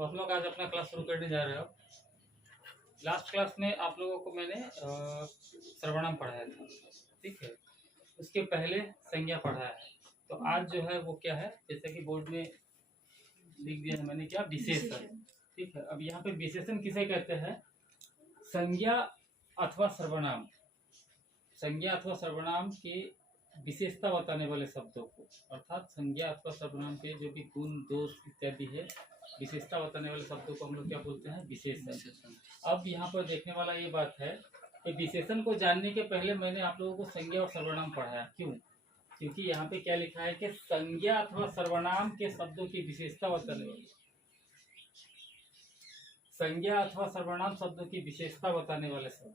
हम लोग आज अपना क्लास शुरू करने जा रहे हो। लास्ट क्लास में आप लोगों को मैंने सर्वनाम पढ़ाया था, ठीक है। उसके पहले संज्ञा पढ़ाया है। तो आज जो है वो क्या है, जैसे कि बोर्ड में लिख दिया है मैंने, क्या विशेषण, ठीक है। अब यहाँ पे विशेषण किसे कहते हैं? संज्ञा अथवा सर्वनाम, संज्ञा अथवा सर्वनाम की विशेषता बताने वाले शब्दों को, अर्थात संज्ञा अथवा सर्वनाम के जो भी गुण दोष इत्यादि है, विशेषता बताने वाले शब्दों को हम लोग क्या बोलते हैं? विशेषण। अब यहाँ पर देखने वाला ये बात है कि विशेषण को जानने के पहले मैंने आप लोगों को संज्ञा और सर्वनाम पढ़ाया। क्यों? क्योंकि यहाँ पे क्या लिखा है कि संज्ञा अथवा सर्वनाम के शब्दों की विशेषता बताने वाले, संज्ञा अथवा सर्वनाम शब्दों की विशेषता बताने वाले शब्द।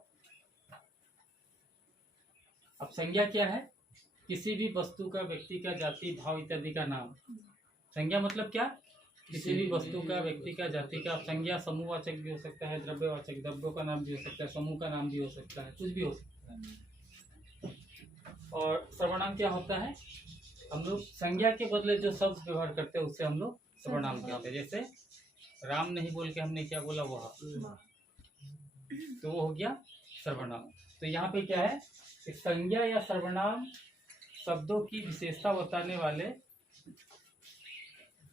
अब संज्ञा क्या है? किसी भी वस्तु का, व्यक्ति का, जाति, भाव इत्यादि का नाम। संज्ञा मतलब क्या? किसी भी वस्तु का, व्यक्ति का, जाति का। संज्ञा समूहवाचक भी हो सकता है, द्रव्यवाचक, द्रव्यों का नाम भी हो सकता है, समूह का नाम भी हो सकता है, कुछ भी हो सकता है। और सर्वनाम क्या होता है? हम लोग संज्ञा के बदले जो शब्द व्यवहार करते हैं उससे हम लोग सर्वनाम कहते हैं। जैसे राम नहीं बोल के हमने क्या बोला? वह, तो वो हो गया सर्वनाम। तो यहाँ पे क्या है? संज्ञा या सर्वनाम शब्दों की विशेषता बताने वाले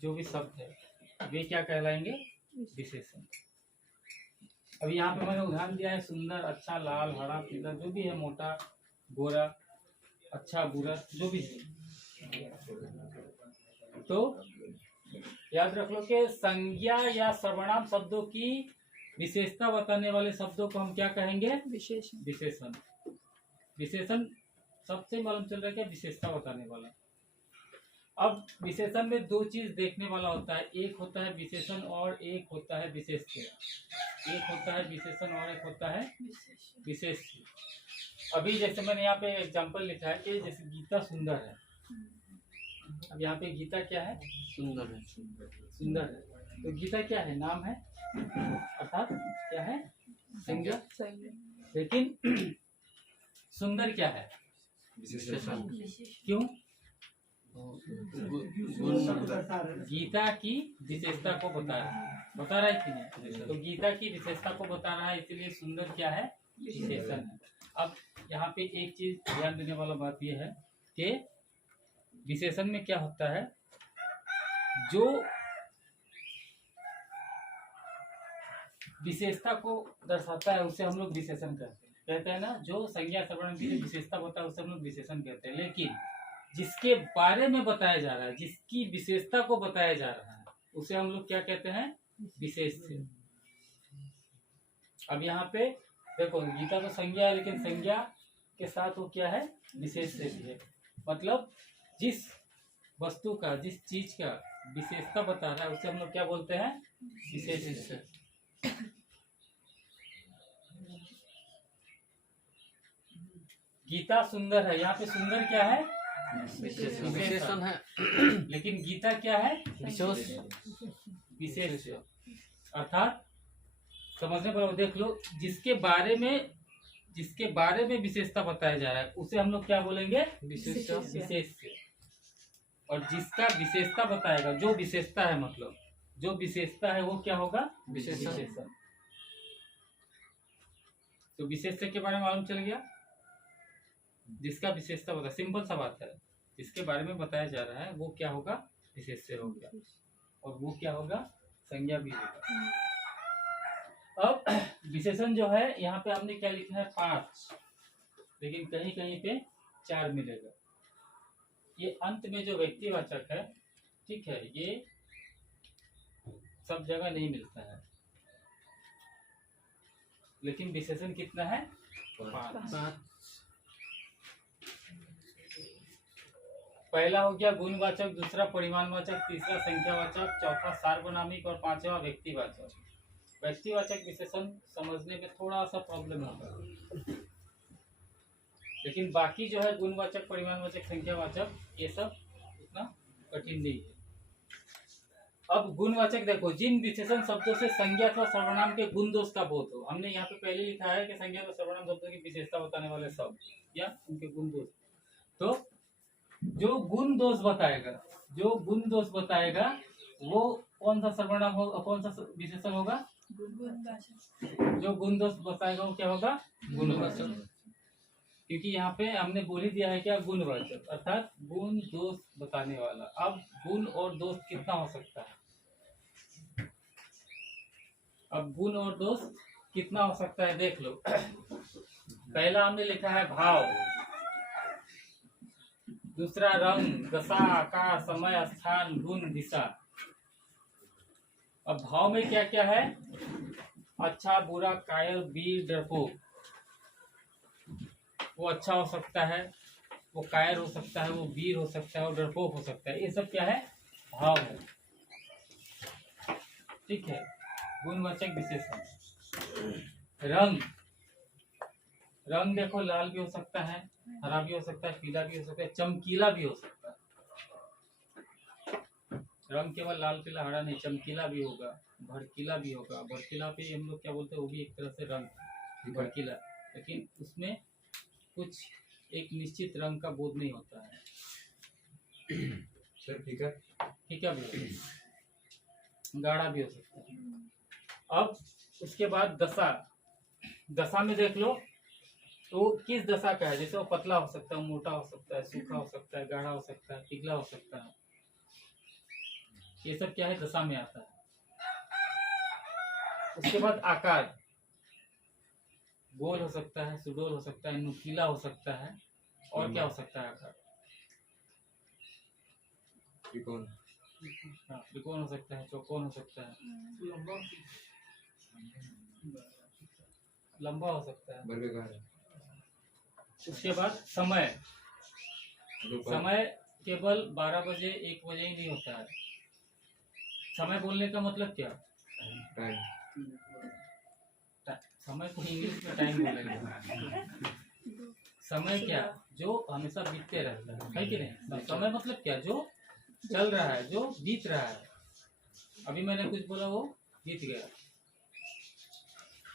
जो भी शब्द है वे क्या कहलाएंगे? विशेषण। अब यहाँ पे मैंने उदाहरण दिया है सुंदर, अच्छा, लाल, हरा, पीला, जो भी है, मोटा, गोरा, अच्छा, बुरा, जो भी है। तो याद रख लो कि संज्ञा या सर्वनाम शब्दों की विशेषता बताने वाले शब्दों को हम क्या कहेंगे? विशेषण। विशेषण। विशेषण सबसे मालूम चल रहा है क्या? विशेषता बताने वाला। अब विशेषण में दो चीज देखने वाला होता है, एक होता है विशेषण और एक होता है विशेष्य। एक होता है विशेषण और एक होता है विशेष्य। अभी जैसे मैंने यहाँ पे एग्जांपल लिखा है कि जैसे गीता सुंदर है। अब यहाँ पे गीता क्या है? सुंदर है। सुंदर है तो गीता क्या है? नाम है, अर्थात क्या है? संज्ञा। लेकिन सुंदर क्या है? विशेषण। क्यों? गीता की विशेषता को बता रहा है कि नहीं? तो गीता की विशेषता को बता रहा है, इसलिए सुंदर क्या है? विशेषण है। अब यहाँ पे एक चीज ध्यान देने वाला बात यह है कि विशेषण में क्या होता है, जो विशेषता को दर्शाता है उसे हम लोग विशेषण कहते हैं ना। जो संज्ञा सर्वनाम की विशेषता होता है उसे हम लोग विशेषण कहते हैं। लेकिन जिसके बारे में बताया जा रहा है, जिसकी विशेषता को बताया जा रहा है, उसे हम लोग क्या कहते हैं? विशेष्य। अब यहाँ पे देखो, गीता तो संज्ञा है, लेकिन संज्ञा के साथ वो क्या है? विशेष्य भी है। मतलब जिस वस्तु का, जिस चीज का विशेषता बता रहा है उसे हम लोग क्या बोलते हैं? विशेष्य। गीता सुंदर है, यहाँ पे सुंदर क्या है? विशेषण है। लेकिन गीता क्या है? विशेष। अर्थात समझने पर देख लो, जिसके बारे में विशेषता बताया जा रहा है उसे हम लोग क्या बोलेंगे? विशेष। और जिसका विशेषता बताएगा, जो विशेषता है, मतलब जो विशेषता है वो क्या होगा? विशेषण। तो विशेष्य के बारे में मालूम चल गया। जिसका विशेषता बता, सिंपल सा बात है, जिसके बारे में बताया जा रहा है वो क्या होगा? विशेष्य हो गया। और वो क्या होगा? संज्ञा भी होगा। अब विशेषण जो है, यहाँ पे हमने क्या लिखा है? 5, लेकिन कहीं कहीं पे 4 मिलेगा। ये अंत में जो व्यक्तिवाचक है, ठीक है, ये सब जगह नहीं मिलता है, लेकिन विशेषण कितना है? 5। पहला हो गया गुणवाचक, दूसरा परिमाणवाचक, तीसरा संख्यावाचक, चौथा सार्वनामिक और पांचवा व्यक्तिवाचक। व्यक्तिवाचक विशेषण समझने में थोड़ा सा प्रॉब्लम होता है, लेकिन बाकी जो है गुणवाचक, परिमाणवाचक, संख्यावाचक, ये सब उतना कठिन नहीं है। अब गुणवाचक देखो, जिन विशेषण शब्दों से संज्ञा अथवा सर्वनाम के गुण दोष का बोध हो। हमने यहाँ पे पहले लिखा है कि संज्ञा अथवा सर्वनाम शब्दों की विशेषता बताने वाले शब्द या उनके गुण दोष। तो जो गुण दोष बताएगा वो कौन सा सर्वनाम होगा, कौन सा विशेषण होगा? जो गुण दोष बताएगा वो क्या होगा? गुणवाचक। क्योंकि यहाँ पे हमने बोल ही दिया है क्या? गुणवाचक, अर्थात गुण दोष बताने वाला। अब गुण और दोष कितना हो सकता है? अब गुण और दोष कितना हो सकता है देख लो। पहला हमने लिखा है भाव, दूसरा रंग, दशा, आकार, समय, स्थान, गुण, दिशा। अब भाव में क्या क्या है? अच्छा, बुरा, कायर, वीर, डरपोक। वो अच्छा हो सकता है, वो कायर हो सकता है, वो वीर हो सकता है, वो डरपोक हो सकता है। ये सब क्या है? भाव है। ठीक है। गुणवाचक विशेषण। रंग, रंग देखो लाल भी हो सकता है, हरा भी हो सकता है, पीला भी हो सकता है, चमकीला भी हो सकता है। रंग केवल लाल पीला हरा नहीं, चमकीला भी होगा, भड़कीला भी होगा। भड़कीला पे हम लोग क्या बोलते हैं? वो भी एक तरह से रंग भड़कीला, लेकिन उसमें कुछ एक निश्चित रंग का बोध नहीं होता है। सर फीका फीका भी हो, गाढ़ा भी हो सकता है। अब उसके बाद दशा, दशा में देख लो तो किस दशा का है? जैसे वो पतला हो सकता है, मोटा हो सकता है, सूखा हो सकता है, गाढ़ा हो सकता है, पिघला हो सकता है। ये सब क्या है? दशा में आता है। उसके बाद आकार, गोल हो सकता है, सुडोल हो सकता है, नुकीला हो सकता है, और क्या हो सकता है? आकार त्रिकोण, हाँ, त्रिकोण हो सकता है, चौकोन हो सकता है, लंबा हो सकता है। वर्गाकार। उसके बाद समय, दोपहर, समय केवल 12 बजे 1 बजे ही नहीं होता है। समय बोलने का मतलब क्या? टाइम, समय को इंग्लिश में टाइम बोलेंगे। समय क्या? जो हमेशा बीतते रहता है कि नहीं? समय मतलब क्या? जो चल रहा है, जो बीत रहा है। अभी मैंने कुछ बोला वो बीत गया।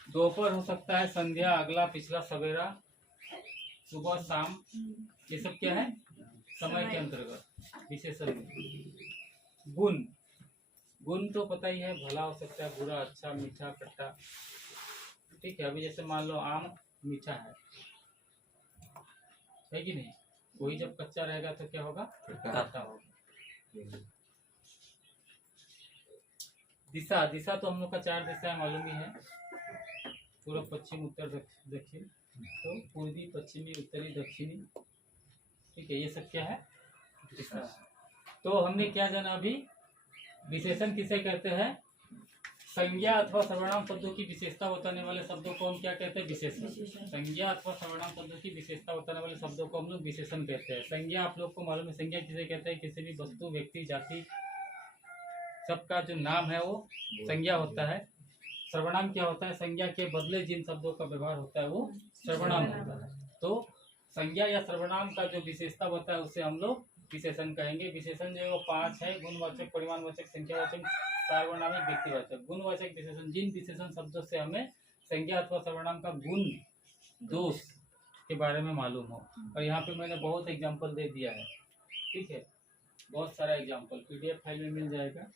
दोपहर हो सकता है, संध्या, अगला, पिछला, सवेरा, सुबह, शाम। ये सब क्या है? समय के अंतर्गत विशेषण। गुण, गुण तो पता ही है, भला हो सकता है, बुरा, अच्छा, मीठा, खट्टा। ठीक है। अभी जैसे मान लो आम मीठा है कि नहीं? वही जब कच्चा रहेगा तो क्या होगा? खट्टा होगा। दिशा, दिशा तो हम लोग का 4 दिशा मालूम ही है, पूर्व, पश्चिम, उत्तर, दक्षिण। तो पूर्वी, पश्चिमी, उत्तरी, दक्षिणी। ठीक है। ये सब क्या है? दिशा। तो हमने क्या जाना अभी? विशेषण किसे कहते हैं? संज्ञा अथवा सर्वनाम शब्दों की विशेषता बताने वाले शब्दों को हम क्या कहते हैं? विशेषण। संज्ञा अथवा सर्वनाम शब्दों की विशेषता बताने वाले शब्दों को हम लोग विशेषण कहते हैं। संज्ञा आप लोग को मालूम है, संज्ञा किसे कहते हैं? किसी भी वस्तु, व्यक्ति, जाति, सबका जो नाम है वो संज्ञा होता है। सर्वनाम क्या होता है? संज्ञा के बदले जिन शब्दों का व्यवहार होता है वो सर्वनाम होता है। तो संज्ञा या सर्वनाम का जो विशेषता होता है उसे हम लोग विशेषण कहेंगे। विशेषण जो है वो 5 है: गुणवाचक, परिमाणवाचक, संख्यावाचक, सार्वनामिक, व्यक्तिवाचक। गुणवाचक विशेषण, जिन विशेषण शब्दों से हमें संज्ञा अथवा सर्वनाम का गुण दोष के बारे में मालूम हो। और यहाँ पे मैंने बहुत एग्जाम्पल दे दिया है। ठीक है। बहुत सारा एग्जाम्पल PDF फाइल में मिल जाएगा।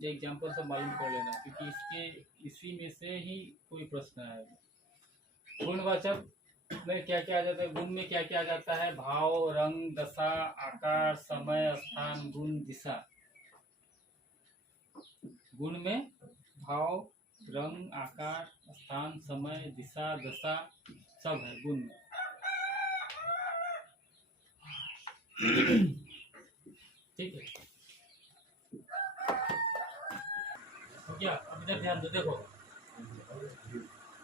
ये एग्जाम्पल सब मालूम कर लेना, क्योंकि इसी में से ही कोई प्रश्न आएगा। गुणवाचक में क्या क्या आ जाता है? गुण में क्या क्या आ जाता है? भाव, रंग, दशा, आकार, समय, स्थान, गुण, दिशा। गुण में भाव, रंग, आकार, स्थान, समय, दिशा, दशा सब है गुण में। ठीक है। हो गया? अब इधर ध्यान दो, देखो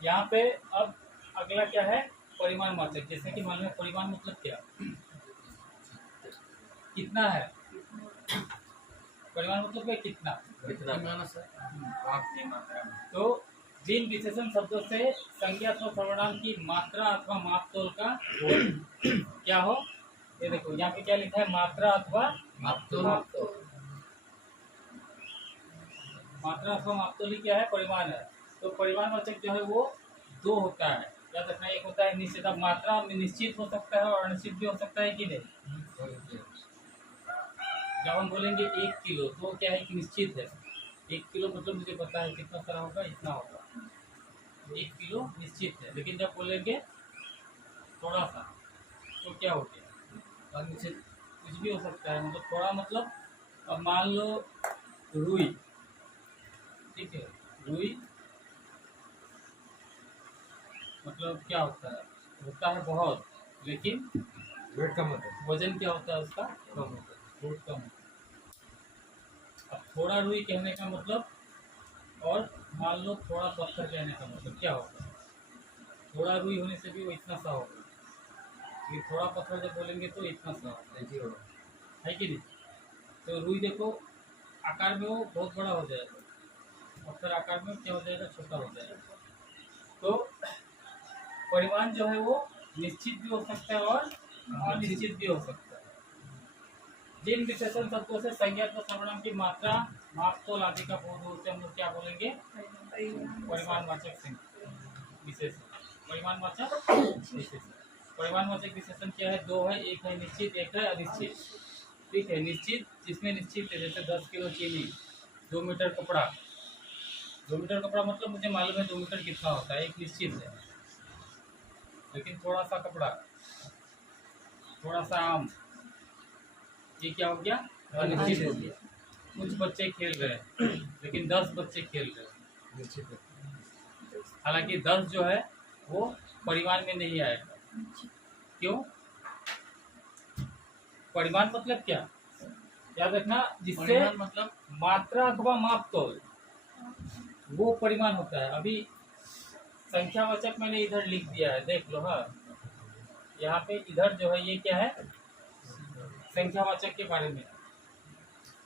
यहाँ पे अब अगला क्या है? परिमाणवाचक। जैसे कि मालूम है परिमाण मतलब क्या? कितना है? परिमाण मतलब क्या? कितना, तो जिन विशेषण शब्दों से संज्ञा अथवा सर्वनाम की मात्रा अथवा मापतोल का क्या हो? ये देखो यहाँ पे क्या लिखा है? मात्रा अथवा मापतोल। मात्रा अथवा मापतोल ही क्या है? परिमाण है। तो परिमाणवाचक जो है वो 2 होता है, याद रखना। एक होता है निश्चित। अब मात्रा में निश्चित हो सकता है और अनिश्चित भी हो सकता है कि नहीं? जब हम बोलेंगे 1 किलो तो क्या है कि निश्चित है, 1 किलो मतलब मुझे पता है कितना सारा होगा, इतना होगा। 1 किलो निश्चित है, लेकिन जब बोलेंगे थोड़ा सा तो क्या हो गया, अनिश्चित कुछ भी हो सकता है। मतलब थोड़ा मतलब, अब मान लो रुई, ठीक है, रुई मतलब क्या होता है बहुत, लेकिन वेट कम होता है। वजन क्या होता है उसका, कम होता है, बहुत कम होता है। अब थोड़ा रुई कहने का मतलब, और मान लो थोड़ा पत्थर कहने का मतलब क्या होगा, थोड़ा रुई होने से भी वो इतना सा होगा, ये थोड़ा पत्थर जब बोलेंगे तो इतना सा होगा, ऐसे ही होगा। है कि नहीं। तो रुई देखो आकार में वो बहुत बड़ा हो जाएगा, पत्थर आकार में क्या हो जाएगा, छोटा हो जाएगा। तो परिमाण जो है वो निश्चित भी हो सकता है और अनिश्चित भी हो सकता है। जिन विशेषण शब्दों से संज्ञात्मक सर्वनाम की मात्रा, माप, तोल आदि का बोध हो उसे हम लोग क्या बोलेंगे, परिमाणवाचक विशेषण। परिमाणवाचक विशेषण, परिमाणवाचक विशेषण क्या है, दो है, एक है निश्चित, एक है अनिश्चित। ठीक है, निश्चित जिसमें निश्चित है, जैसे 10 किलो चीनी, 2 मीटर कपड़ा। 2 मीटर कपड़ा मतलब मुझे मालूम है 2 मीटर कितना होता है, एक निश्चित है। लेकिन थोड़ा सा कपड़ा, थोड़ा सा आम, ये क्या हो गया, अनिश्चित हो गया। कुछ बच्चे खेल रहे हैं, लेकिन 10 बच्चे खेल रहे हैं। निश्चित है। हालांकि 10 जो है वो परिमाण में नहीं आएगा। क्यों? परिमाण मतलब क्या, याद रखना, जिससे परिमाण मतलब मात्रा अथवा माप तोल, वो परिमाण होता है। अभी संख्यावाचक मैंने इधर लिख दिया है, देख लो। हाँ, यहाँ पे इधर जो है ये क्या है, संख्यावाचक के बारे में।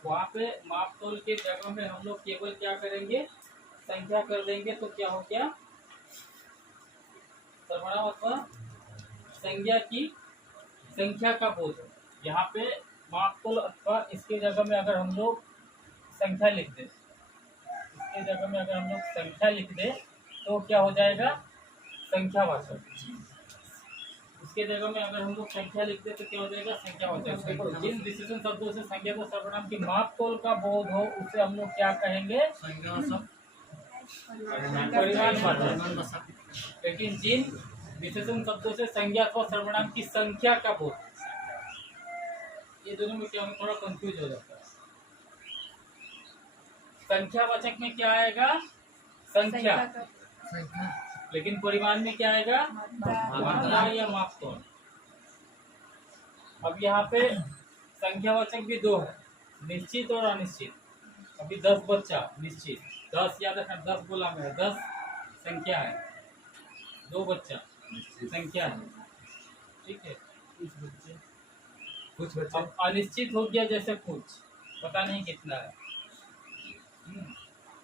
वहाँ पे माप तोल के जगह में हम लोग केवल क्या करेंगे, संख्या कर देंगे, तो क्या हो गया, सर्वनाम अथवा संज्ञा की संख्या का बोध है। यहाँ पे माप तोल अथवा इसके जगह में अगर हम लोग संख्या लिख दे, इसके जगह में अगर हम लोग संख्या लिख दे तो क्या हो जाएगा, संख्यावाचक। इसके जगह में अगर हम लोग संख्या लिख दे तो क्या हो जाएगा, संख्यावाचक। जिन विशेषण शब्दों से संज्ञा को सर्वनाम की माप तोल का बोध हो उसे हम लोग क्या कहेंगे, संज्ञा सब परिमाणवाचक। लेकिन जिन विशेषण शब्दों से संज्ञा अथवा सर्वनाम की संख्या का बोध, ये दोनों में क्या होगा, थोड़ा कंफ्यूज हो जाता है। संख्यावाचक में क्या आएगा, संख्या, संख्या लेकिन परिमाण में क्या आएगा, मात्रा या माप तोल। अब यहाँ पे संख्यावाचक भी दो है, निश्चित और अनिश्चित। अभी 10 बच्चा निश्चित, 10 याद रखना, 10 बोला मैं, 10 संख्या है, 2 बच्चा संख्या है, ठीक है। कुछ बच्चे अब अनिश्चित हो गया, जैसे कुछ पता नहीं कितना है।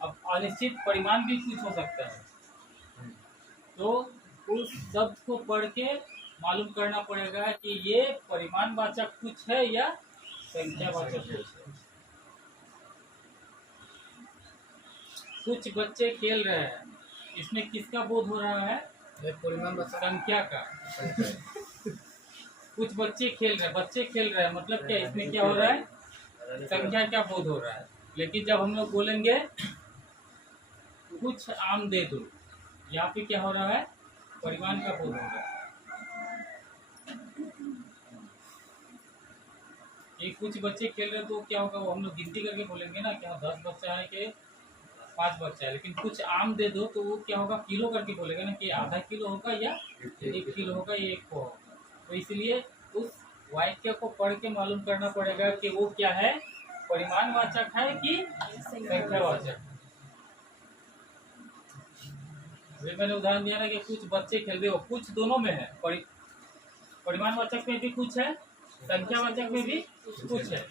अब अनिश्चित परिमाण भी कुछ हो सकता है, तो उस शब्द को पढ़ के मालूम करना पड़ेगा कि ये परिमाणवाचक कुछ है या संख्यावाचक कुछ है। कुछ बच्चे खेल रहे हैं, इसमें किसका बोध हो रहा है, परिमाण बचा संख्या का। कुछ बच्चे खेल रहे हैं मतलब क्या, इसमें क्या हो रहा है, संख्या का बोध हो रहा है। लेकिन जब हम लोग बोलेंगे कुछ आम दे दो, यहाँ पे क्या हो रहा है, परिमाण का बोध हो रहा है। ये कुछ बच्चे खेल रहे हैं तो क्या होगा, वो हम लोग गिनती करके बोलेंगे ना, क्या 10 बच्चा है कि 5 बच्चा है। लेकिन कुछ आम दे दो तो वो क्या होगा, किलो करके बोलेगा ना, कि आधा किलो होगा या 1 किलो होगा, ये 1 को होगा। तो इसलिए उस वाक्य को पढ़ के मालूम करना पड़ेगा कि वो क्या है, परिमाणवाचक है कि संख्यावाचक। अभी मैंने उदाहरण दिया ना कि कुछ बच्चे खेल रहे हो, कुछ दोनों में है, परिमाणवाचक में भी कुछ है, संख्यावाचक में भी कुछ है।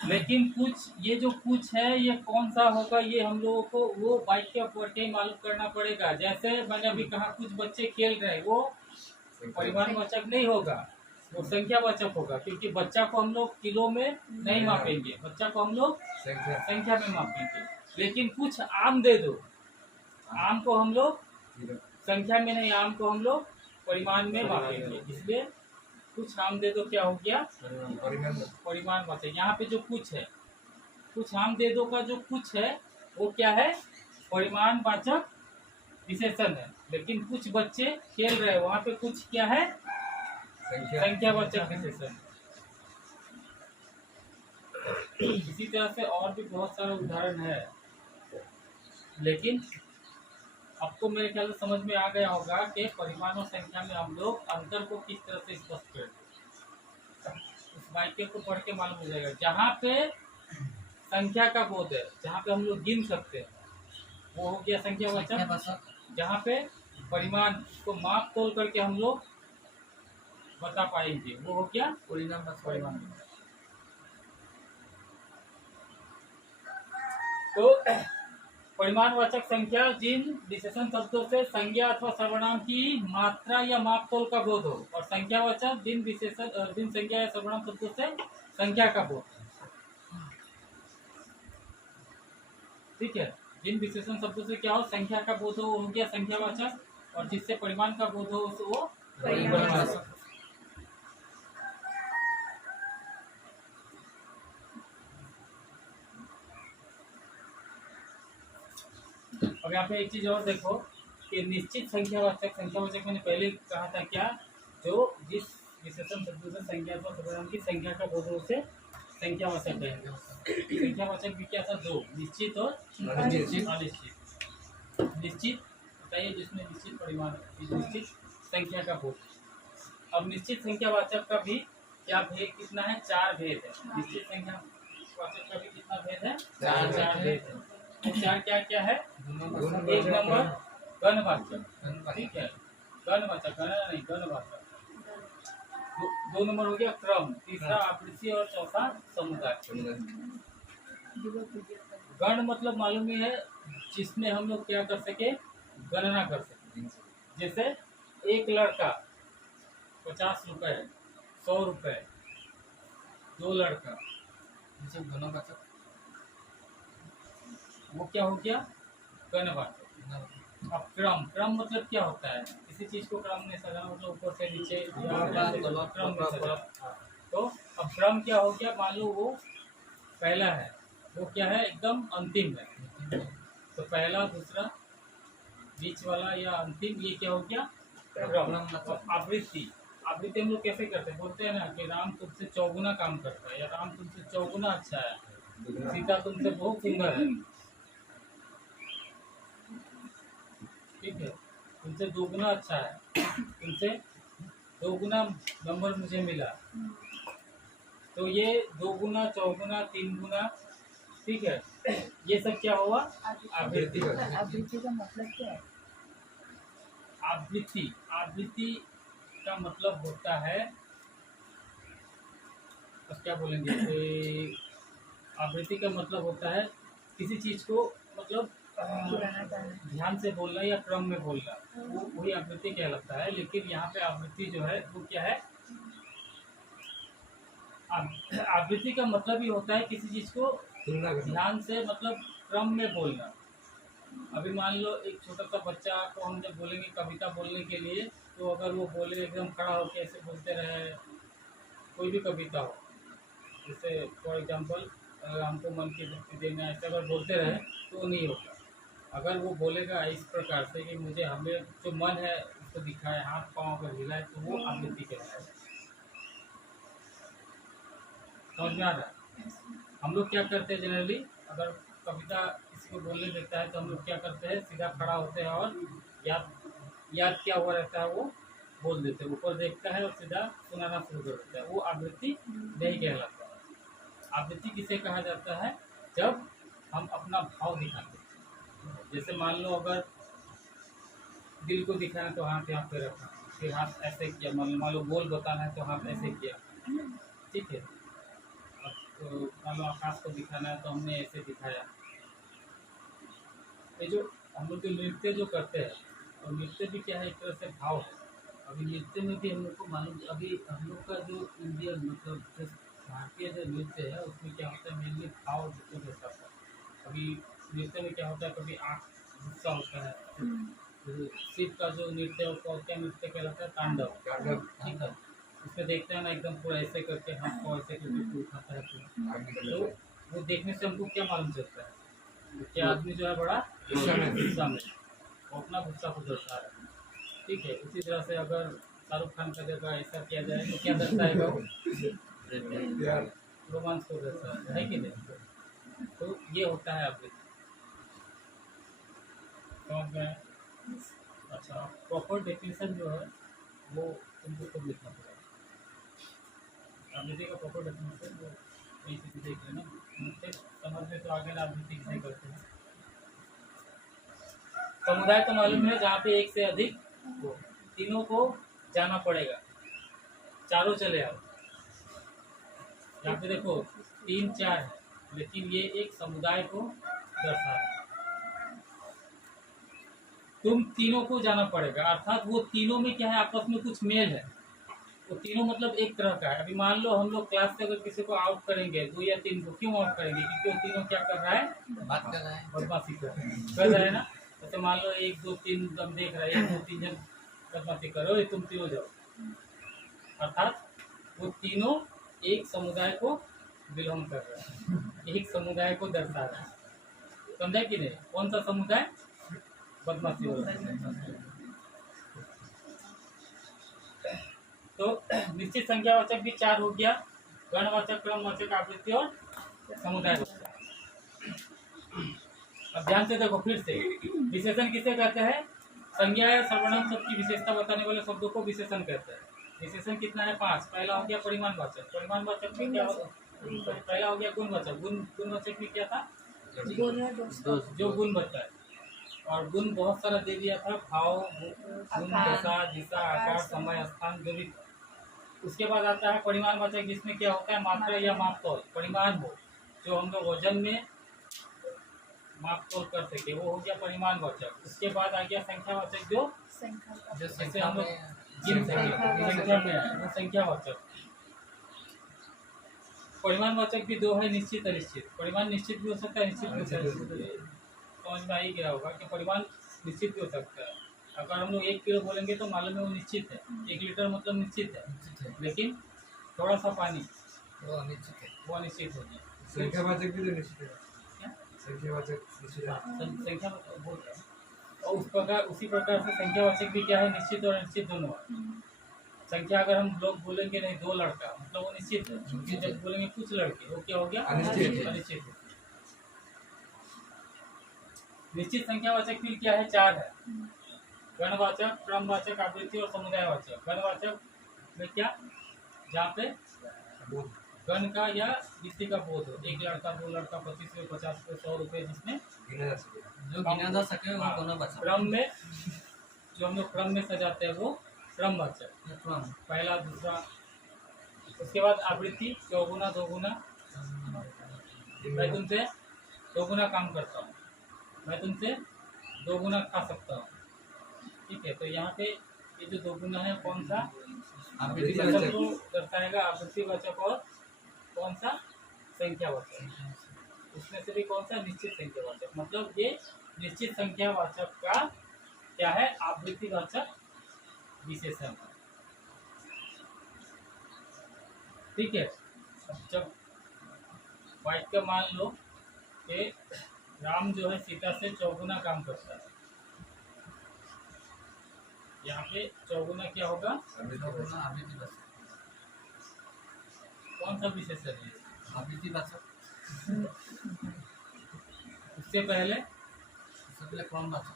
लेकिन कुछ, ये जो कुछ है ये कौन सा होगा, ये हम लोगों को वो वाक्य पढ़ के मालूम करना पड़ेगा। जैसे मैंने अभी कहा कुछ बच्चे खेल रहे हैं, वो परिमाणवाचक नहीं होगा, वो संख्यावाचक होगा, क्योंकि बच्चा को हम लोग किलो में नहीं मापेंगे, बच्चा को हम लोग संख्या संख्या में मापेंगे। लेकिन कुछ आम दे दो, आम को हम लोग संख्या में नहीं, आम को हम लोग परिमाण में मापेंगे। इसलिए कुछ आम दे दो क्या हो गया, परिमाण परिमाणवाचक। यहाँ पे जो कुछ है, कुछ आम दे दो का जो कुछ है वो क्या है, परिमाणवाचक विशेषण है। लेकिन कुछ बच्चे खेल रहे हैं, वहाँ पे कुछ क्या है, संख्यावाचक विशेषण। इसी तरह से और भी बहुत सारे उदाहरण है, लेकिन आपको मेरे ख्याल से समझ में आ गया होगा कि परिमाण और संख्या में हम लोग अंतर को किस तरह से स्पष्ट करें। उस वाक्य को पढ़ के मालूम हो जाएगा। जहाँ पे संख्या का बोध है, जहाँ पे हम लोग गिन सकते हैं, वो हो गया संख्यावाचक। जहाँ पे परिमाण को माप तोल करके हम लोग बता पाएंगे, वो हो गया परिमाण। तो परिमाणवाचक संख्या जिन विशेषण शब्दों से संज्ञा अथवा सर्वनाम की मात्रा या मापतोल का बोध हो, और संख्यावाचक जिन संज्ञा या सर्वनाम शब्दों से संख्या का बोध। ठीक है, जिन विशेषण शब्दों से क्या हो, संख्या का बोध हो, वो हो गया संख्यावाचक, और जिससे परिमाण का बोध हो तो वो परिमाणवाचक। अब यहाँ पे एक चीज और देखो कि निश्चित संख्यावाचक मैंने पहले कहा था क्या, जो जिस विशेषण शब्दों से संज्ञा अथवा सर्वनाम की संख्या का बोध हो उसे संख्यावाचक कहेंगे। संख्यावाचक भी क्या था, दो, निश्चित और अनिश्चित। निश्चित बताइए, जिसमें निश्चित परिमाण, निश्चित संख्या का बोध। अब निश्चित संख्यावाचक का भी क्या भेद, कितना है, 4 भेद है। निश्चित संख्यावाचक का भी कितना भेद है, 4 भेद है। तो 4 क्या क्या है, एक नंबर गणवाचक, ठीक है, गणवाचक, गणना नहीं, गणवाचक। 2 नंबर हो गया क्रम, तीसरा आवृत्ति, और चौथा समुदाय। गण मतलब मालूम ही है, जिसमें हम लोग क्या कर सके, गणना कर सके। जैसे एक लड़का 50 रुपए, 100 रुपए, 2 लड़का, गणवाचक, वो क्या हो गया, गणवाचक। अब क्रम मतलब क्या होता है, किसी चीज को क्रम में सजाना, मतलब ऊपर से नीचे क्रम में सजाना। तो अब क्रम क्या हो गया, मान लो वो पहला है, वो क्या है, एकदम अंतिम है। तो पहला, दूसरा, बीच वाला या अंतिम, ये क्या हो गया, क्रम। आवृत्ति हम लोग कैसे करते हैं, बोलते हैं ना कि राम तुमसे चौगुना काम करता है, या राम तुमसे चौगुना अच्छा है, सीता तुमसे बहुत सुंदर है। ठीक है, तुमसे 2 गुना अच्छा है, तुमसे 2 गुना नंबर मुझे मिला। तो ये 2 गुना, 4 गुना, 3 गुना, ठीक है, ये सब क्या हुआ, आवृत्ति। आवृत्ति का मतलब क्या है? आवृत्ति का मतलब होता है, बस क्या बोलेंगे, आवृत्ति का मतलब होता है किसी चीज को मतलब ध्यान से बोलना या क्रम में बोलना, वो वही आवृत्ति कहलाता है। लेकिन यहाँ पे आवृत्ति जो है वो क्या है, आवृत्ति का मतलब ही होता है किसी चीज को ध्यान से मतलब क्रम में बोलना। अभी मान लो एक छोटा सा बच्चा को हम जब बोलेंगे कविता बोलने के लिए, तो अगर वो बोले एकदम खड़ा होकर ऐसे बोलते रहे, कोई भी कविता हो, जैसे फॉर एग्जाम्पल हमको मन की मुक्ति देना, ऐसे अगर बोलते रहे तो नहीं होगा। अगर वो बोलेगा इस प्रकार से कि मुझे, हमें जो मन है उसको दिखाए, हाथ पाँव अगर हिलाए, तो वो आवृत्ति कहलाएगा। समझ में आ रहा है? हम लोग क्या करते हैं जनरली, अगर कविता किसी को बोलने देता है तो हम लोग क्या करते हैं, सीधा खड़ा होते हैं और याद क्या हुआ रहता है वो बोल देते हैं, ऊपर देखता है और सीधा सुनाना शुरू कर देता है। वो आवृत्ति नहीं कहलाता है। आवृत्ति किसे कहा जाता है, जब हम अपना भाव दिखाते हैं। जैसे मान लो अगर दिल को दिखाना तो हाथ यहाँ पे रखा, फिर हाथ ऐसे किया, मान लो बोल बताना है तो हाथ ऐसे किया, ठीक है। अब तो मान लो आकाश को दिखाना है तो हमने ऐसे दिखाया। ये जो हम लोग नृत्य जो करते हैं, और नृत्य भी क्या है, एक तरह से भाव है। अभी नृत्य में भी हम लोग को मालूम, अभी हम लोग का जो इंडियन मतलब भारतीय जो नृत्य है उसमें क्या होता है, मेनली भाव के साथ। अभी नृत्य में क्या होता है, कभी आँख गुस्सा होता है, शिव का जो नृत्य है उसको क्या नृत्य कहलाता है, तांडव, ठीक है। उसमें देखते हैं ना एकदम पूरा ऐसे करके हाथ को ऐसे करके उठाता है, तो वो देखने से हमको क्या मालूम चलता है, कि आदमी जो है बड़ा गुस्सा में। गुस्सा में, वो अपना गुस्सा को दर्शा रहा है। ठीक है, उसी तरह से अगर शाहरुख खान का जगह ऐसा किया जाए तो क्या दर्शाएगा वो? यार रोमांस को दर्शाएगा, है कि नहीं? तो ये होता है आवृत्ति। समझ में आया? अच्छा, प्रॉपर डेफिनेशन जो है वो तुमको खुद लिखना पड़ेगा। आवृत्ति का प्रॉपर डेफिनेशन वो कहीं से भी देख लेना, मुझसे समझ में तो आगे ना आवृत्ति कैसे करते हैं। समुदाय तो मालूम है, जहाँ पे एक से अधिक हो, तीनों को जाना पड़ेगा, चारों चले आओ। यहाँ पे देखो 3 4 है, लेकिन ये एक समुदाय को दर्शा रहा है। तुम तीनों को जाना पड़ेगा, अर्थात वो तीनों में क्या है, आपस में कुछ मेल है। वो तीनों मतलब एक तरह का है। अभी मान लो हम लोग क्लास से अगर किसी को आउट करेंगे, 2 या 3 को, क्यों आउट करेंगे? क्योंकि वो तीनों क्या कर रहा है? बात कर रहा है। बदमाशी कर रहा है ना। जैसे मान लो 1 2 3 हम देख रहे हैं, 1 2 3 जन बदमाशी करो, तुम तीनों जाओ। अर्थात वो तीनों एक समुदाय को बिलोंग कर रहे हैं, एक समुदाय को दर्शा रहा है। समझा कि नहीं? कौन सा समुदाय? बदमाशी वाला। तो निश्चित संख्यावाचक भी 4 हो गया, गणवाचक, क्रमवाचक, आवृत्ति और समुदायवाचक। अब ध्यान से देखो फिर से, विशेषण किसे कहते हैं? संज्ञा या सर्वनाम शब्द की विशेषता बताने वाले शब्दों को विशेषण कहते हैं। विशेषण कितना है? 5। पहला हो गया परिमाणवाचक। परिमाणवाचक में क्या होगा? पहला हो गया गुणवाचक। गुणवाचक में क्या था? जो गुण बताता है। और गुण बहुत सारा दे दिया था, भाव, गुण, दशा, दिशा, आकार, समय, स्थान, जो भी। उसके बाद आता है परिमाणवाचक, जिसमें क्या होता है? मात्रा या मापतोल, परिमाण हो, जो हम लोग वजन में मापतोल कर सके, वो हो गया परिमाणवाचक। उसके बाद आ गया संख्यावाचक, जो जो जैसे संख्या हम लोग में गिन सके, संख्या में है, वो संख्यावाचक। परिमाणवाचक भी 2 है, निश्चित अनिश्चित। परिमाण निश्चित भी हो सकता है, निश्चित भी हो सकता है। समझ में आ ही गया होगा कि परिमाण निश्चित भी हो सकता है। अगर हम लोग 1 किलो बोलेंगे तो मालूम है वो निश्चित है, 1 लीटर मतलब निश्चित है, लेकिन थोड़ा सा पानी वो निश्चित है। वो अनिश्चित हो गया। संख्यावाचक भी तो निश्चित है। क्या? संख्यावाचक निश्चित है। संख्या मतलब बोल रहा है। और उसी प्रकार से संख्यावाचक भी क्या है? निश्चित और अनिश्चित दोनों है। संख्या अगर हम लोग बोलेंगे नहीं 2 लड़का, मतलब वो निश्चित है। जब बोलेंगे कुछ लड़के, वो क्या हो गया? अनिश्चित। अनिश्चित है। निश्चित संख्यावाचक फिर क्या है? 4 है। गणवाचक, क्रमवाचक, आवृत्ति और समुदायवाचक। गणवाचक में क्या? जहाँ पे बोध गण का या गिनती का बोध हो, 1 लड़का, 2 लड़का, 25 रुपये, 50 रुपये, 100 रुपये, जिसमें गिना जा सके। जो गिना जा सके वो हाँ, दोनों बचा। क्रम में, जो हम लोग क्रम में सजाते हैं वो क्रमवाचक, क्रम पहला, दूसरा। उसके बाद आवृत्ति, चौगुना, दोगुना। मैं तुमसे 2 गुना काम करता हूँ, मैं तुमसे 2 गुना खा सकता हूँ। ठीक है, तो यहाँ पे ये जो 2 गुना है, कौन सा? आवृत्ति वाचक को दर्शाएगा। आवृत्तिवाचक और कौन सा? संख्यावाचक। उसमें से भी कौन सा? निश्चित संख्यावाचक। मतलब ये निश्चित संख्यावाचक का क्या है? आवृत्तिवाचक विशेषण। ठीक है, जब वाक्य मान लो कि राम जो है सीता से 4 गुना काम करता है, यहाँ पे 4 गुना क्या होगा? दोगुना आवृत्ति बचा। कौन सा विशेषण है? आवृत्ति बचा। उससे पहले सबसे पहले क्रम बचा।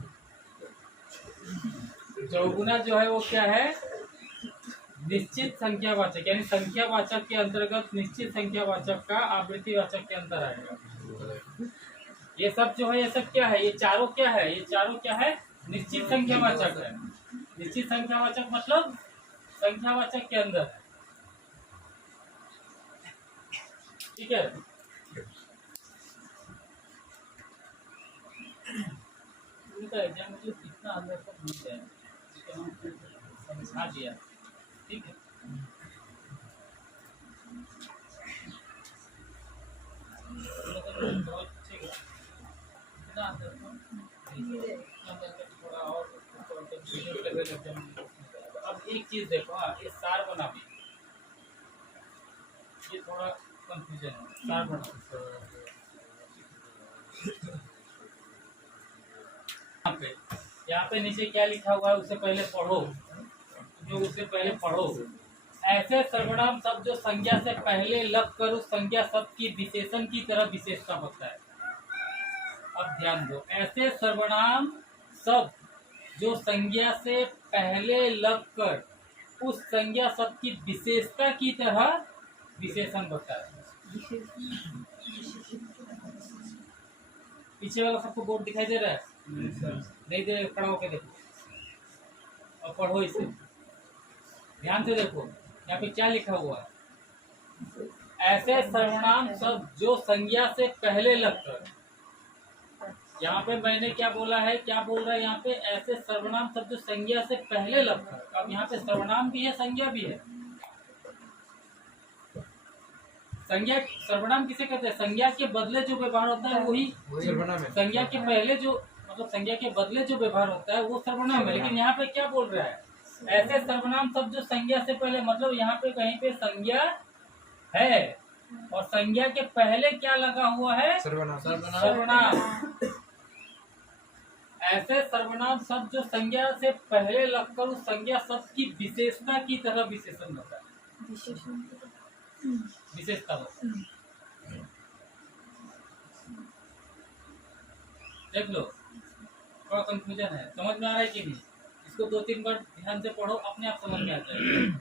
4 गुना जो है वो क्या है? निश्चित संख्यावाचक, यानी संख्यावाचक के अंतर्गत निश्चित संख्यावाचक का आवृत्तिवाचक के अंतर आएगा। ये सब जो है, ये सब क्या है? ये चारों क्या है? ये चारों क्या है? निश्चित संख्यावाचक है। निश्चित संख्यावाचक मतलब संख्यावाचक के अंदर है। ठीक है, उनका एग्जाम मतलब इतना अंदर तक नहीं जाए, लेकिन हम समझा दिया। ठीक है, इतना अंदर तक थोड़ा और अब एक चीज देखो, हाँ, ये सार बना भी, ये थोड़ा कंफ्यूजन है। सार बना यहाँ पे नीचे क्या लिखा हुआ है उससे पहले पढ़ो, उससे पहले पढ़ो। ऐसे सर्वनाम शब्द जो संज्ञा से पहले लग कर उस संज्ञा शब्द की विशेषण की तरह विशेषता बताए। अब ध्यान दो, ऐसे सर्वनाम शब्द जो संज्ञा से पहले लग कर उस संज्ञा शब्द की विशेषता की तरह विशेषण बताए। पीछे वाला सबको बोर्ड दिखाई दे रहा है? नहीं दे, खड़ा होकर देखो और पढ़ो इसे, ध्यान से देखो यहाँ पे क्या लिखा हुआ है। ऐसे सर्वनाम शब्द जो संज्ञा से पहले लगकर, यहाँ पे मैंने क्या बोला है, क्या बोल रहा है यहाँ पे, ऐसे सर्वनाम शब्द जो संज्ञा से पहले लगकर। अब यहाँ पे सर्वनाम भी है, संज्ञा भी है। संज्ञा, सर्वनाम किसे कहते हैं? संज्ञा के बदले जो व्यवहार होता है वही सर्वनाम है। संज्ञा के पहले जो, मतलब संज्ञा के बदले जो व्यवहार होता है वो सर्वनाम है। लेकिन यहाँ पे क्या बोल रहा है, ऐसे सर्वनाम शब्द जो संज्ञा से पहले, मतलब यहाँ पे कहीं पे संज्ञा है और संज्ञा के पहले क्या लगा हुआ है? सर्वनाम। ऐसे सर्वनाम शब्द जो संज्ञा से पहले लगकर उस संज्ञा शब्द की विशेषता की तरह विशेषण होता है। विशेषता देख लो, थोड़ा कंफ्यूजन है, समझ में आ रहा है कि नहीं? इसको 2-3 बार ध्यान से पढ़ो, अपने आप समझ में आ जाएगा।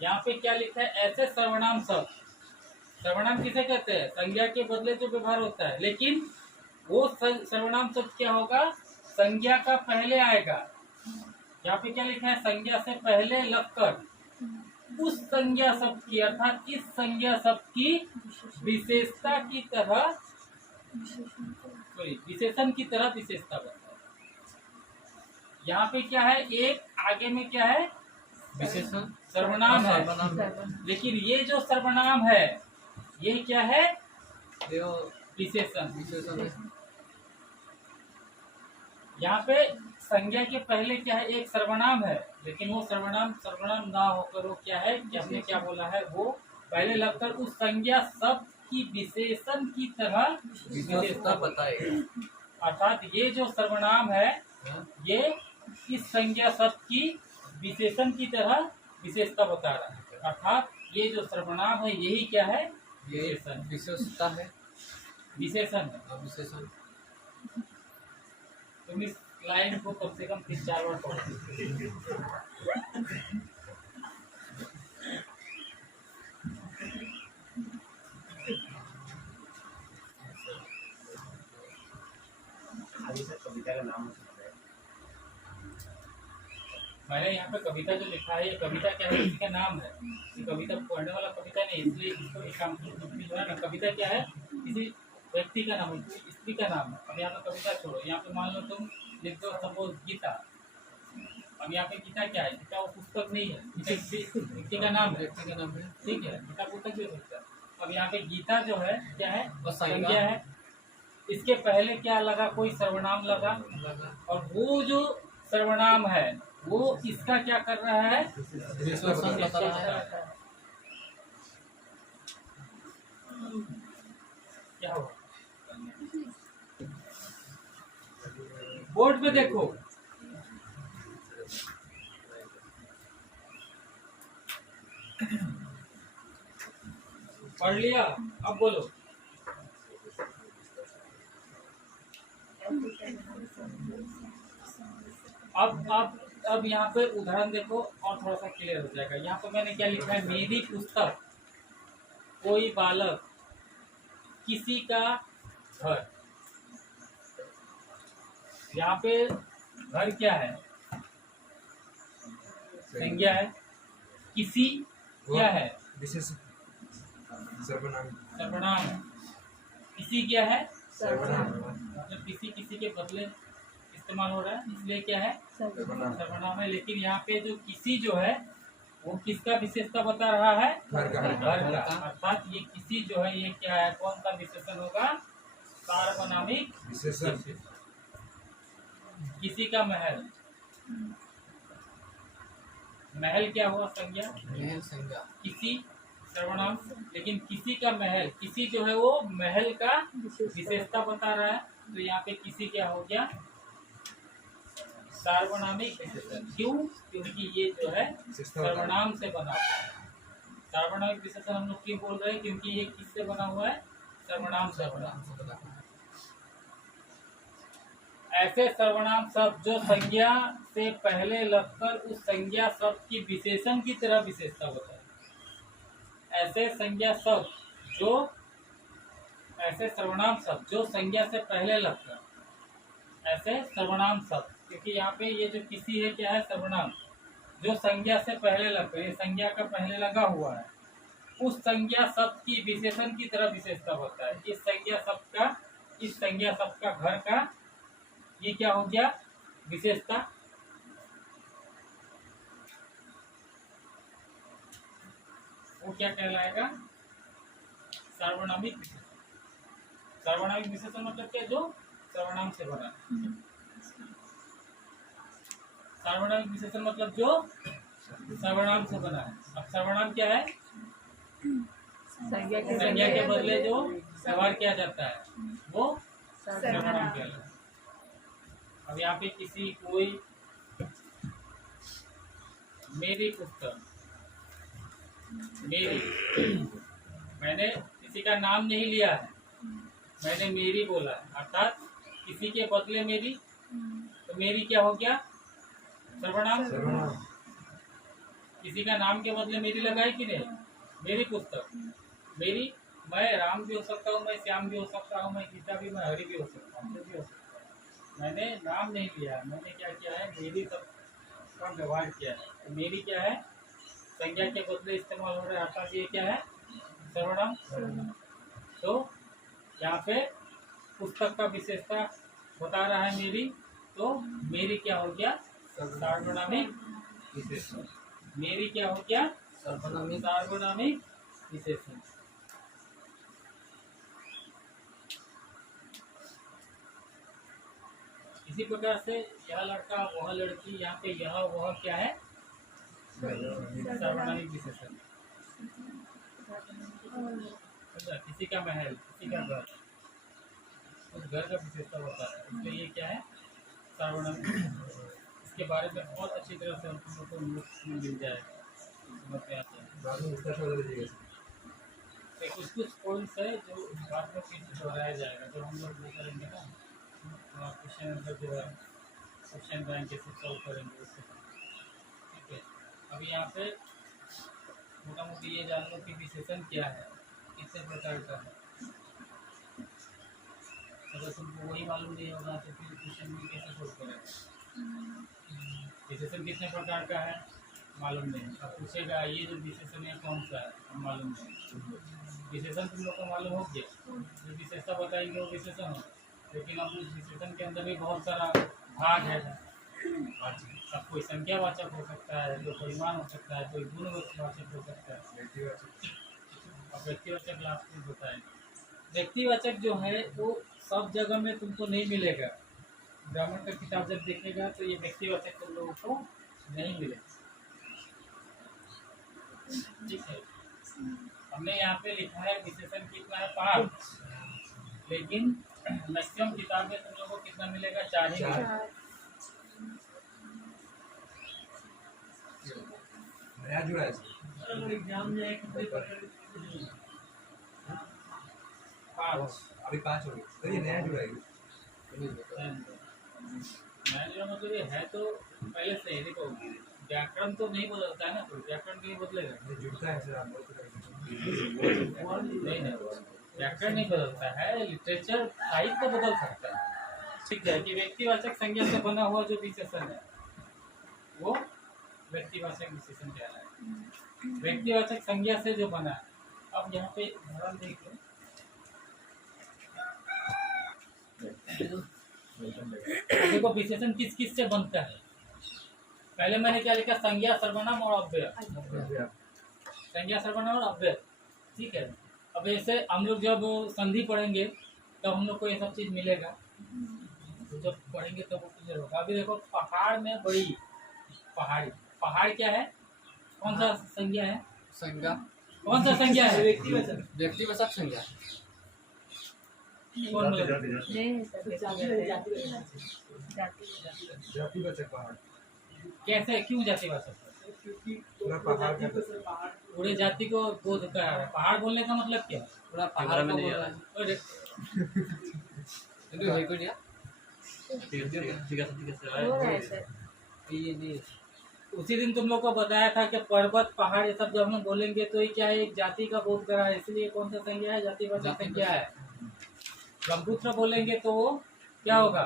यहाँ पे क्या लिखा है? ऐसे सर्वनाम शब्द, सर्वनाम किसे कहते हैं? संज्ञा के बदले जो व्यवहार होता है, लेकिन वो सर्वनाम शब्द क्या होगा? संज्ञा का पहले आएगा। यहाँ पे क्या लिखा है? संज्ञा से पहले लगकर उस संज्ञा शब्द की, अर्थात इस संज्ञा शब्द की विशेषता की तरह, सॉरी विशेषण की तरह विशेषता बताओ। यहाँ पे क्या है? एक आगे में क्या है? विशेषण सर्वनाम है। लेकिन ये जो सर्वनाम है ये क्या है? विशेषण। यहाँ पे संज्ञा के पहले क्या है? एक सर्वनाम है, लेकिन वो सर्वनाम ना होकर वो क्या है कि हमने क्या बोला है, वो पहले लगकर उस संज्ञा शब्द की विशेषण की तरह विशेषता बताए। अर्थात ये जो सर्वनाम है ये इस संज्ञा शब्द की विशेषण की तरह विशेषता बता रहा है। अर्थात ये जो सर्वनाम है यही क्या है? विशेषण। विशेषता है, विशेषण है। विशेषण। तुम इस लाइन को कम से कम 3-4 बार पढ़ो। कविता का नाम मैंने यहाँ पे कविता जो लिखा है, ये कविता क्या है? इसका नाम है। ये कविता पढ़ने वाला कविता नहीं, इसलिए इसको एक जो है ना, कविता क्या है? किसी व्यक्ति का नाम है, स्त्री का नाम है। अब यहाँ पे कविता छोड़ो, यहाँ पे मान लो तुम लिख दो सपोज गीता। अब यहाँ पे गीता क्या है? गीता वो पुस्तक नहीं है, गीता व्यक्ति का नाम है। व्यक्ति का नाम है, ठीक है, गीता पुस्तक भी हो सकता है। अब यहाँ पे गीता जो है क्या है? वो संज्ञा है। इसके पहले क्या लगा? कोई सर्वनाम लगा, और वो जो सर्वनाम है वो इसका क्या कर रहा है? विशेषण बता रहा है। क्या हुआ? बोर्ड पे देखो, पढ़ लिया? अब बोलो। अब यहाँ पे उदाहरण देखो और थोड़ा सा क्लियर हो जाएगा। यहाँ पे मैंने क्या लिखा है? मेरी पुस्तक, कोई बालक, किसी का घर। यहाँ पे घर क्या है? संज्ञा है। किसी क्या है? विशेष सर्वनाम। सर्वनाम है। किसी क्या है? सर्वनाम। मतलब किसी के बदले इस्तेमाल हो रहा है, इसलिए क्या है? सर्वनाम है। लेकिन यहाँ पे जो किसी जो है वो किसका विशेषता बता रहा है? घर का। अर्थात ये किसी जो है ये क्या है? कौन सा विशेषण होगा? सार्वनामिक विशेषण। किसी का महल, महल क्या हुआ? संज्ञा। महल संज्ञा। किसी सर्वनाम, लेकिन किसी का महल, किसी जो है वो महल का विशेषता बता रहा है। तो यहाँ पे किसी क्या हो गया? सार्वनामिक विशेषण। क्यों? क्योंकि ये जो है विशेषता बता रहे सर्वनाम से बना हुआ है। सार्वनामिक विशेषण हम लोग क्यों बोल रहे हैं? क्योंकि ये किससे बना हुआ है? सर्वनाम से बना हुआ है। नाम से बता रहा है। ऐसे सर्वनाम शब्द जो संज्ञा से पहले लगकर उस संज्ञा शब्द की विशेषण की तरह विशेषता होता है। ऐसे सर्वनाम शब्द जो संज्ञा से पहले लगकर, ऐसे सर्वनाम शब्द, क्योंकि यहाँ पे ये जो किसी है क्या है? सर्वनाम, जो संज्ञा से पहले लगकर, ये संज्ञा का पहले लगा हुआ है, उस संज्ञा शब्द की विशेषण की तरह विशेषता होता है। इस संज्ञा शब्द का घर का ये क्या हो गया? विशेषता। वो क्या कहलाएगा? सार्वनामिक विशेषण। सार्वनामिक विशेषण मतलब क्या? जो सर्वनाम से बना। सार्वनामिक विशेषण मतलब जो सर्वनाम से बना है। अब सर्वनाम क्या है? संज्ञा के बदले जो व्यवहार किया जाता है वो सर्वनाम कहलाता है। अब यहाँ पे कोई मेरी पुस्तक, मेरी, मैंने किसी का नाम नहीं लिया है, मैंने मेरी बोला है, अर्थात किसी के बदले मेरी, तो मेरी क्या हो गया? सर्वनाम। किसी का नाम के बदले मेरी लगाई कि नहीं? मेरी पुस्तक, मेरी, मैं राम भी हो सकता हूँ, मैं श्याम भी हो सकता हूँ, मैं गीता भी, मैं हरि भी हो सकता हूँ, भी हो सकता हूँ। मैंने नाम नहीं लिया, मैंने क्या किया है? मेरी सब का व्यवहार किया है। तो मेरी क्या है? संज्ञा के बदले इस्तेमाल हो रहा है, अर्थात ये क्या है? सर्वनाम। तो यहाँ पे पुस्तक का विशेषता बता रहा है मेरी, तो मेरी क्या हो गया? सार्वनामिक विशेषण। मेरी क्या हो गया? सार्वनामिक विशेषण। इसी प्रकार से यह लड़का, वह लड़की, यहाँ पे यह वह क्या है? सार्वनामिक विशेषण। किसी का महल, किसी का घर, उस घर का विशेषता होता है, इसलिए ये क्या है? सार्वनामिक। इसके बारे में और अच्छी तरह से हम लोग को नोट्स में मिल जाएगा, समझ में आता है। बाद में इसका शोध लीजिएगा। कुछ पॉइंट्स है जो बाद में फिर दोहराया जाएगा, जो हम लोग वो करेंगे ना, क्वेश्चन आंसर जो है क्वेश्चन बैंक कैसे सॉल्व करेंगे उससे। ठीक है, अभी यहाँ पे मोटा मोटी ये जान लो कि विशेषण क्या है, कितने प्रकार का है। अगर तुमको वही मालूम नहीं होगा तो फिर क्वेश्चन भी कैसे सॉल्व करेंगे? विशेषण कितने प्रकार का है मालूम नहीं। अब पूछेगा ये जो विशेषण है कौन सा है, हम मालूम नहीं। विशेषण तुम लोग को मालूम हो गया, जो विशेषता बताएंगे वो विशेषण हो, लेकिन अब उस विशेषण के अंदर भी बहुत सारा भाग है। अब कोई संख्यावाचक हो सकता है, कोई परिमाण हो सकता है, कोई गुणवाचक हो सकता है, और व्यक्तिवाचक लास्ट में होता है। व्यक्तिवाचक जो है वो सब जगह में तुमको नहीं मिलेगा। ग्रामर का किताब जब देखेगा तो ये व्यक्तिवाचक तुम लोगों को नहीं मिलेगा। ठीक है, हमने यहाँ पे लिखा है विशेषण कितना है? 5, लेकिन मैक्सिमम किताब में तुम लोगों को कितना मिलेगा? 4 ही मिलेगा। नया जुड़ा है एग्जाम में 5 अभी 5 हो गए, तो ये नया जुड़ा है। मैंने मतलब ये है तो पहले से ही। देखो व्याकरण तो नहीं बदलता है ना, तो व्याकरण नहीं बदलेगा। ये जुड़ता है सर, आप बोल तो नहीं, व्याकरण नहीं बदलता है, लिटरेचर साहित्य बदल सकता है। ठीक है, कि व्यक्तिवाचक संज्ञा से बना हुआ जो विशेषण है वो व्यक्तिवाचक विशेषण कहलाता है। व्यक्तिवाचक संज्ञा से जो बना है, अब यहाँ पे उदाहरण देख लो। देखो विशेषण किस किस से बनता है। पहले मैंने क्या लिखा? संज्ञा, सर्वनाम और अव्यय। संज्ञा, सर्वनाम और अव्यय। ठीक है, अब ऐसे हम लोग जब संधि पढ़ेंगे तब हम लोग को ये सब चीज मिलेगा। तो जब पढ़ेंगे तब वो क्लियर होगा। अभी देखो पहाड़ में बड़ी, पहाड़ी, पहाड़ क्या है? कौन सा संज्ञा है? संज्ञा। कौन सा संज्ञा है? व्यक्तिवाचक। व्यक्तिवाचक संज्ञा। कौन बोला? नहीं जाति जाति बच्चा पहाड़ कैसे क्यों जाति भाषा? पूरा पहाड़ का पूरे जाति को बोध कर रहा है। पहाड़ बोलने का मतलब क्या है? पूरा पहाड़ को बोल रहा है अरे, কিন্তু হেৰি কৰি দিয়া हो रहा है सर। ये नहीं उसी दिन तुम लोग को बताया था कि पर्वत पहाड़ ये सब जब हम बोलेंगे तो ये क्या है, एक जाति का बोध करा है, इसलिए कौन सा संज्ञा है? जातिवाचक जाति संज्ञा है। ब्रह्मपुत्र बोलेंगे तो वो क्या होगा?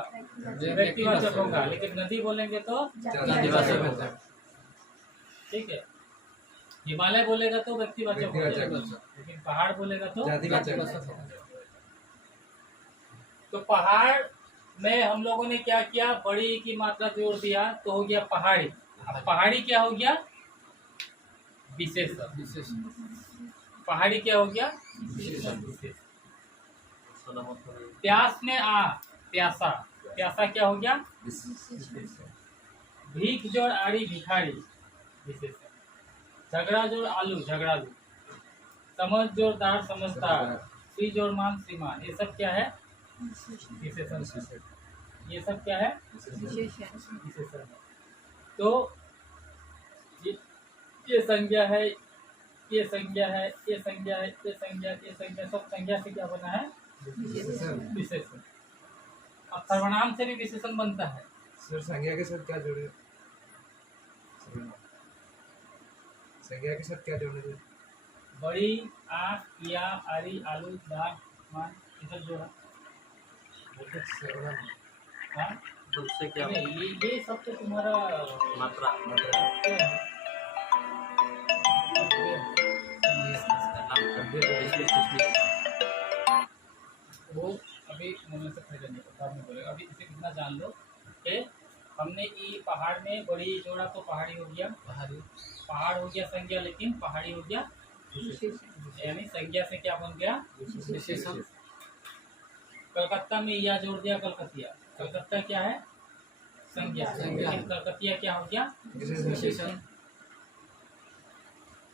व्यक्तिवाचक होगा। लेकिन नदी बोलेंगे तो जातिवाचक होता है ठीक है। हिमालय बोलेगा तो व्यक्तिवाचक होगा, व्यक्तिवाचक। लेकिन पहाड़ बोलेगा तो जाति बच्चा तो पहाड़ में हम लोगों ने क्या किया? बड़ी की मात्रा जोड़ दिया तो हो गया पहाड़ी। अब पहाड़ी क्या हो गया? विशेषण। विशेष पहाड़ी क्या हो गया? विशेषण। प्यास में आ, प्यासा, प्यासा क्या हो गया? भीख जोड़ आड़ी, भिखारी, विशेषण। झगड़ा जोड़ आलू, झगड़ालू। समझ जोड़ दार, समझदार। श्री जोड़ मान, श्रीमान। ये सब क्या है? विशेषण। ये सब क्या है? विशेषण। तो ये संज्ञा है, ये संज्ञा है, ये संज्ञा है, ये संज्ञा, ये संज्ञा, सब संज्ञा से क्या बना है? विशेषण। अब सर्वनाम से भी विशेषण बनता है। सर संज्ञा के साथ क्या जोड़े? संज्ञा के साथ क्या जोड़े? बड़ी, आँख, या, आरी, आलू, दाल, मान, ये सब जोड़ा। सर्वनाम हाँ? उससे क्या ये सब तो तुम्हारा मात्रा वो अभी मुझे से खरीदने को बाद में बोलेगा। अभी इसे कितना जान लो कि हमने ये पहाड़ में बड़ी जोड़ा तो पहाड़ी हो गया, पहाड़ हो गया संज्ञा, लेकिन पहाड़ी हो गया यानी संज्ञा से क्या बन गया? विशेषण। कलकत्ता में या जोड़ दिया, कलकतिया। कलकत्ता क्या है? संज्ञा। लेकिन कलकतिया क्या हो गया? विशेषण।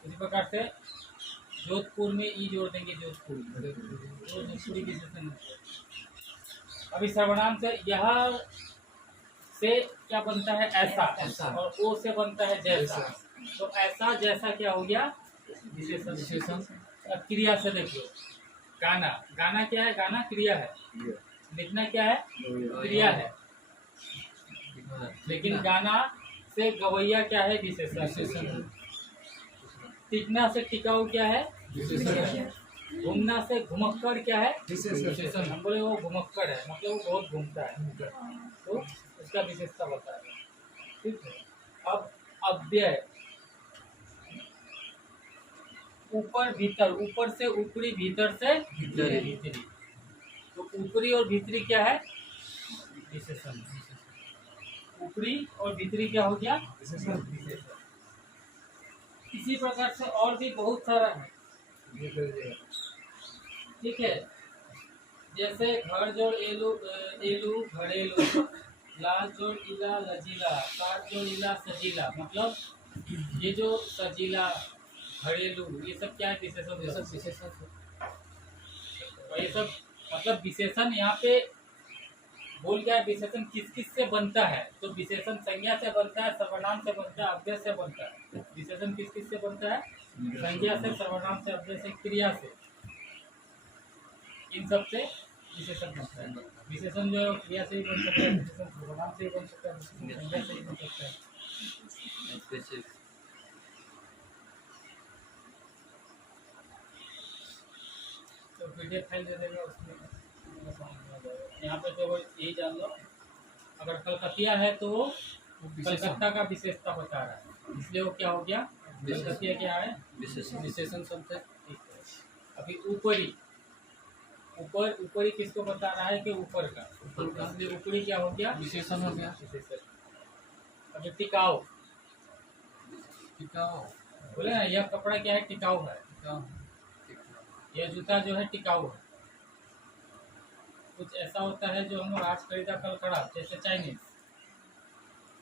इसी प्रकार से जोधपुर में ई जोड़ देंगे, जोधपुरी, तो जोधपुरी विशेषण। अभी सर्वनाम से यह से क्या बनता है? ऐसा, ऐसा। और ओ से बनता है जैसा। तो ऐसा जैसा क्या हो गया? विशेषण। विशेषण। अब क्रिया से देख लो। गाना, गाना क्या है? गाना क्रिया है। लिखना क्या है? क्रिया है। लेकिन गाना से गवैया क्या है? विशेषण। टिकना से टिकाऊ क्या है? विशेषण। घूमना से घुमक्कड़ क्या है? विशेषण। हम बोले वो घुमक्कड़ है, मतलब वो बहुत घूमता है, तो उसका विशेषता बताया। ठीक है। अब अव्यय, ऊपर भीतर, ऊपर से ऊपरी, भीतर से भीतरी। तो ऊपरी और भीतरी क्या है? विशेषण। ऊपरी और भीतरी क्या हो गया? विशेषण। इसी प्रकार से और भी बहुत सारा है। ये कर दिया। ठीक है। जैसे घर जोड़ एलू, एलू घरेलू, लाल जोड़ इला, लजीला, काट जोड़ इला, सजीला। मतलब ये जो सजीला, घरेलू, ये सब क्या है? विशेषण। ये सब विशेषण। और ये सब मतलब विशेषण यहाँ पे बोल क्या है? विशेषण किस किस से बनता है? तो विशेषण संज्ञा से बनता है, सर्वनाम से बनता है, अव्यय से बनता है। विशेषण किस किस से बनता है? संज्ञा से, सर्वनाम से, अव्यय से, क्रिया से। इन सब से विशेषण बनता है। विशेषण जो है क्रिया से भी बन सकता है, विशेषण सर्वनाम से भी बन सकता है, विशेषण संज्ञा से भी बन सकता है। तो पीडीएफ फाइल दे देगा, उसमें समझ में आ जाएगा। यहाँ पे जो यही जान लो, अगर कलकतिया है तो वो कलकत्ता का विशेषता बता रहा है, इसलिए वो क्या हो गया? कलकतिया क्या है? विशेषण शब्द है। ठीक है। अभी ऊपरी, ऊपर, ऊपरी किसको बता रहा है? कि ऊपर का, इसलिए ऊपरी क्या हो गया? विशेषण हो गया। विशेषण। अभी टिकाऊ, टिकाऊ। बोले ना यह कपड़ा क्या है? टिकाऊ है। यह जूता जो है टिकाऊ है। कुछ ऐसा होता है जो हम लोग आज खरीदा कल खराब, जैसे चाइनीज,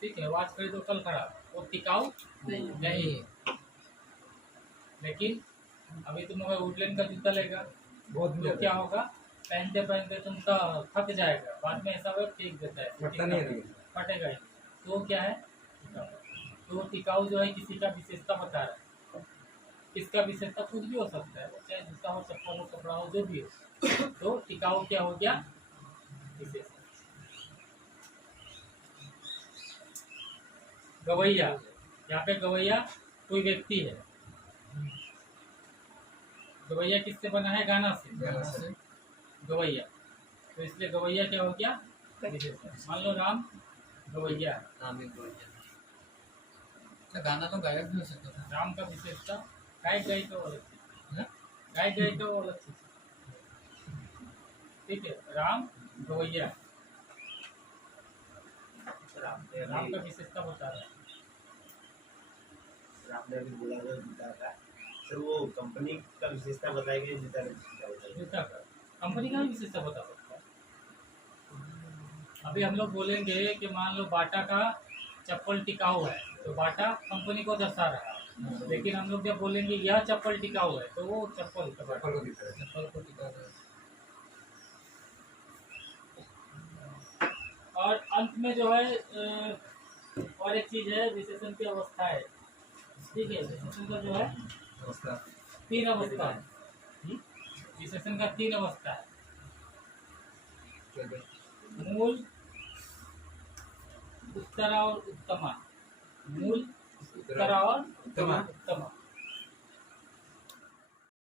ठीक है, वो आज खरीदो कल खराब, वो टिकाऊ नहीं है। लेकिन अभी तुम अगर वुडलैंड का जूता लेगा बहुत तो क्या होगा? पहनते पहनते तुम थक जाएगा, बाद में ऐसा वेट फेंक देता है, फटता नहीं है लेकिन। फटेगा ही। तो वो क्या है? टिकाऊ। तो टिकाऊ जो है किसी का विशेषता बता रहा है। किसका विशेषता कुछ भी हो सकता है, वो चाहे जूता हो, चप्पल हो, कपड़ा हो, जो भी हो। तो टिकाऊ क्या हो गया? विशेषण। गवैया, यहाँ पे गवैया कोई व्यक्ति है। गवैया किससे बना है? गाना से। गाना से। गवैया, तो इसलिए गवैया क्या हो गया? विशेषण। मान लो राम गवैया है। नाम एक बोल दिया। अच्छा, गाना तो गायक भी हो सकता था। राम का विशेषता गायक गायिका वो अलग चीज है। गायक गायिका वो अलग चीज है। ठीक है, राम गवैया है। राम का विशेषता बता रहा है। आपने अभी बोला था जूता का, सर वो कंपनी का विशेषता बताएंगे, जूता का विशेषता बताएंगे। जूता का कंपनी का भी विशेषता बता सकता है। अभी हम लोग बोलेंगे कि मान लो बाटा का चप्पल टिकाऊ है, तो बाटा कंपनी को दर्शा रहा है। लेकिन हम लोग जब बोलेंगे यह चप्पल टिकाऊ है, तो वो चप्पल का चप्पल को दिखा रहा है। चप्पल को टिका रहा है। और अंत में जो है और एक चीज है, विशेषण की अवस्था है। ठीक है, विशेषण का जो है अवस्था। 3 अवस्था है। विशेषण का 3 अवस्था है। क्या क्या? मूल, उत्तरा और उत्तमा। मूल, उत्तरा और उत्तमा। उत्तमा।